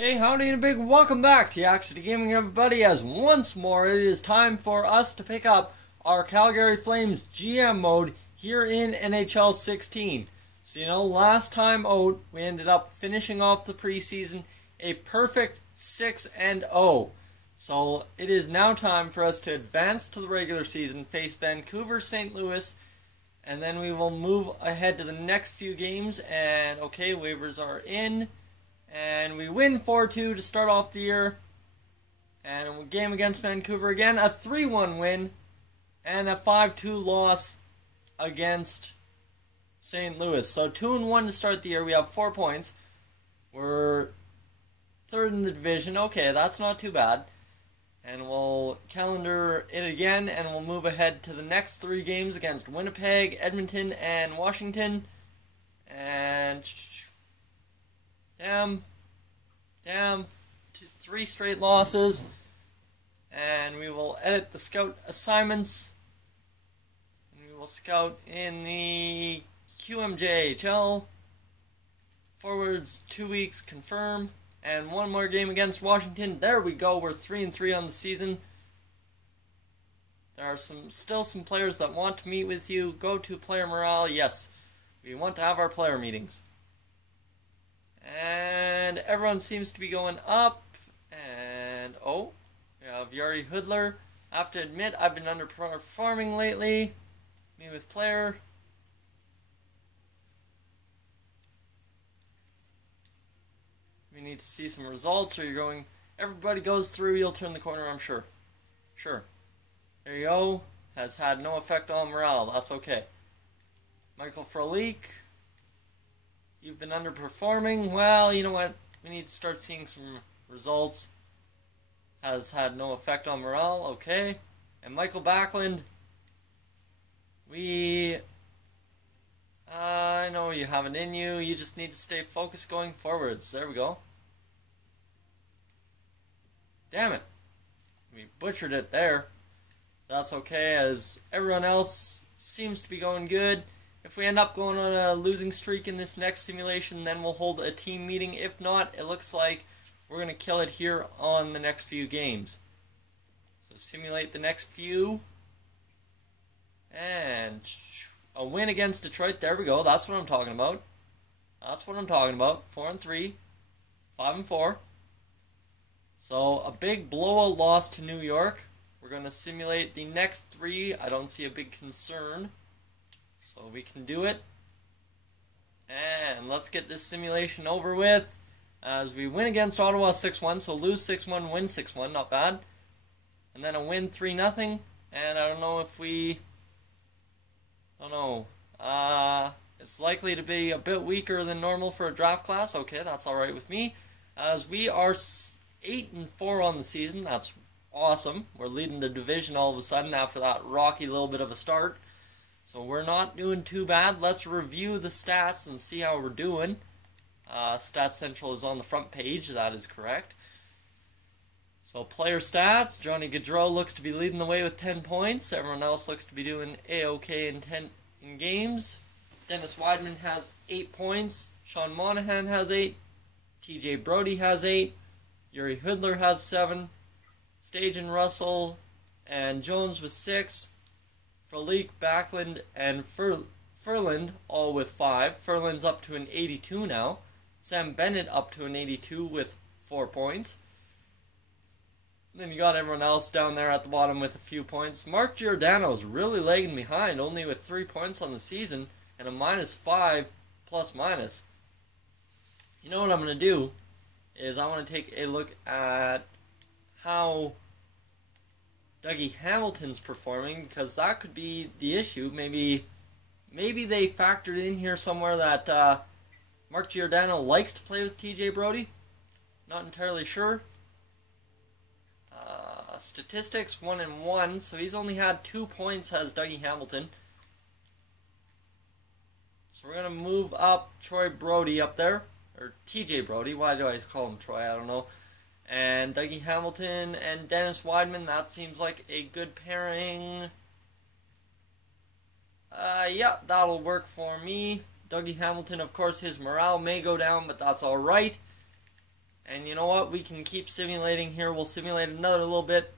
Hey, howdy and a big welcome back to Yaxity Gaming, everybody, as once more it is time for us to pick up our Calgary Flames GM mode here in NHL 16. So, last time out, we ended up finishing off the preseason a perfect 6-0. So, it is now time for us to advance to the regular season, face Vancouver, St. Louis, and then we will move ahead to the next few games. And, okay, waivers are in. And we win 4-2 to start off the year. And a game against Vancouver again, a 3-1 win. And a 5-2 loss against St. Louis. So 2-1 to start the year. We have 4 points. We're third in the division. Okay, that's not too bad. And we'll calendar it again. And we'll move ahead to the next 3 games against Winnipeg, Edmonton, and Washington. And... Damn. 3 straight losses. And we will edit the scout assignments. And we will scout in the QMJHL. Forwards 2 weeks confirm. And 1 more game against Washington. There we go. We're 3-3 on the season. There are still some players that want to meet with you. Go to player morale. Yes, we want to have our player meetings. And everyone seems to be going up. And, we have Yuri Hoodler. I have to admit, I've been underperforming lately. Me with player. We need to see some results, or you're going... Everybody goes through, you'll turn the corner, I'm sure. Sure. There you go. Has had no effect on morale. That's okay. Michael Frolik. You've been underperforming. Well, you know what? We need to start seeing some results. Has had no effect on morale. Okay. And Michael Backlund. I know you have it in you. You just need to stay focused going forwards. There we go. Damn it. We butchered it there. That's okay, as everyone else seems to be going good. If we end up going on a losing streak in this next simulation, then we'll hold a team meeting. If not, it looks like we're going to kill it here on the next few games. So simulate the next few. And a win against Detroit. There we go. That's what I'm talking about. 4-3. 5-4. So a big blowout loss to New York. We're going to simulate the next 3. I don't see a big concern. So we can do it. And let's get this simulation over with. As we win against Ottawa 6-1. So lose 6-1, win 6-1. Not bad. And then a win 3-0. And I don't know if we... it's likely to be a bit weaker than normal for a draft class. Okay, that's alright with me. As we are 8-4 on the season. That's awesome. We're leading the division all of a sudden after that rocky little bit of a start. So we're not doing too bad. Let's review the stats and see how we're doing. Stats Central is on the front page. That is correct. So player stats. Johnny Gaudreau looks to be leading the way with 10 points. Everyone else looks to be doing A-OK in games. Dennis Wideman has 8 points. Sean Monahan has 8. TJ Brody has 8. Yuri Hoodler has 7. Stage and Russell and Jones with 6. Frolik, Backlund, and Ferland all with 5. Ferland's up to an 82 now. Sam Bennett up to an 82 with 4 points. And then you got everyone else down there at the bottom with a few points. Mark Giordano's really lagging behind, only with 3 points on the season and a -5 plus-minus. You know what I'm going to do is I want to take a look at how Dougie Hamilton's performing, because that could be the issue. Maybe they factored in here somewhere that Mark Giordano likes to play with TJ Brody. Not entirely sure. Statistics 1-1, so he's only had 2 points as Dougie Hamilton. So we're gonna move up Troy Brody up there, or TJ Brody. Why do I call him Troy? I don't know. And Dougie Hamilton and Dennis Wideman, that seems like a good pairing. Yeah, that'll work for me. Dougie Hamilton, of course, his morale may go down, but that's alright. And you know what? We can keep simulating here. We'll simulate another little bit.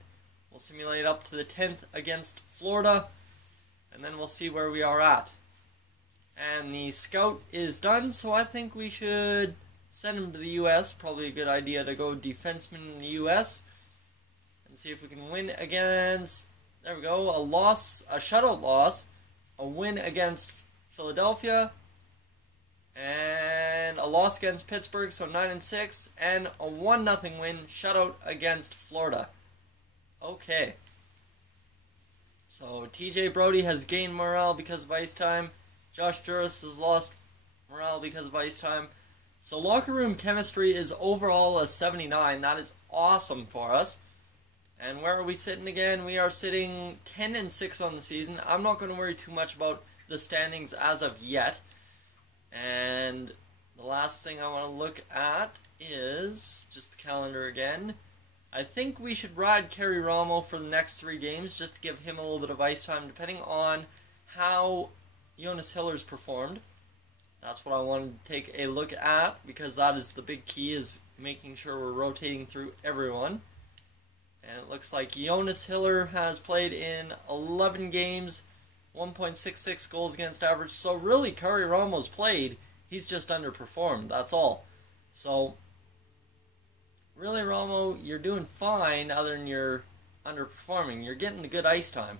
We'll simulate up to the 10th against Florida. And then we'll see where we are at. And the scout is done, so I think we should send him to the U.S. Probably a good idea to go defenseman in the U.S. and see if we can win against, there we go, a shutout loss, a win against Philadelphia, and a loss against Pittsburgh, so 9-6, and a 1-0 win shutout against Florida. Okay. So TJ Brodie has gained morale because of ice time. Josh Juris has lost morale because of ice time. So locker room chemistry is overall a 79. That is awesome for us. And where are we sitting again? We are sitting 10-6 on the season. I'm not going to worry too much about the standings as of yet. And the last thing I want to look at is just the calendar again. I think we should ride Kerry Ramo for the next 3 games just to give him a little bit of ice time depending on how Jonas Hiller's performed. That's what I wanted to take a look at because that is the big key, is making sure we're rotating through everyone. And it looks like Jonas Hiller has played in 11 games, 1.66 goals against average. So really, Kerry Ramo's played. He's just underperformed. That's all. So really, Ramo, you're doing fine other than you're underperforming. You're getting the good ice time.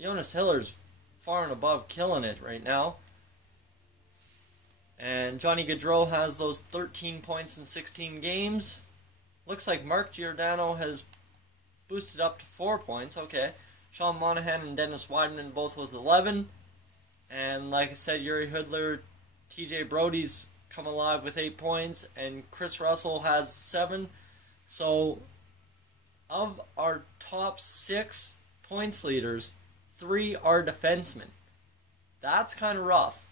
Jonas Hiller's far and above killing it right now. And Johnny Gaudreau has those 13 points in 16 games. Looks like Mark Giordano has boosted up to 4 points. Okay. Sean Monahan and Dennis Wideman both with 11. And like I said, Yuri Hoodler, TJ Brodie's come alive with 8 points. And Chris Russell has 7. So, of our top 6 points leaders, 3 are defensemen. That's kind of rough.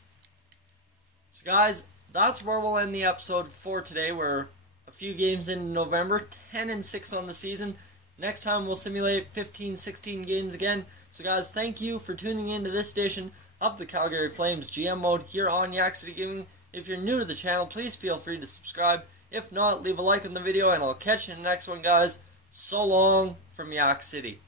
So guys, that's where we'll end the episode for today. We're a few games into November, 10-6 on the season. Next time we'll simulate 15-16 games again. So guys, thank you for tuning in to this edition of the Calgary Flames GM Mode here on Yak City Gaming. If you're new to the channel, please feel free to subscribe. If not, leave a like on the video and I'll catch you in the next one, guys. So long from Yak City.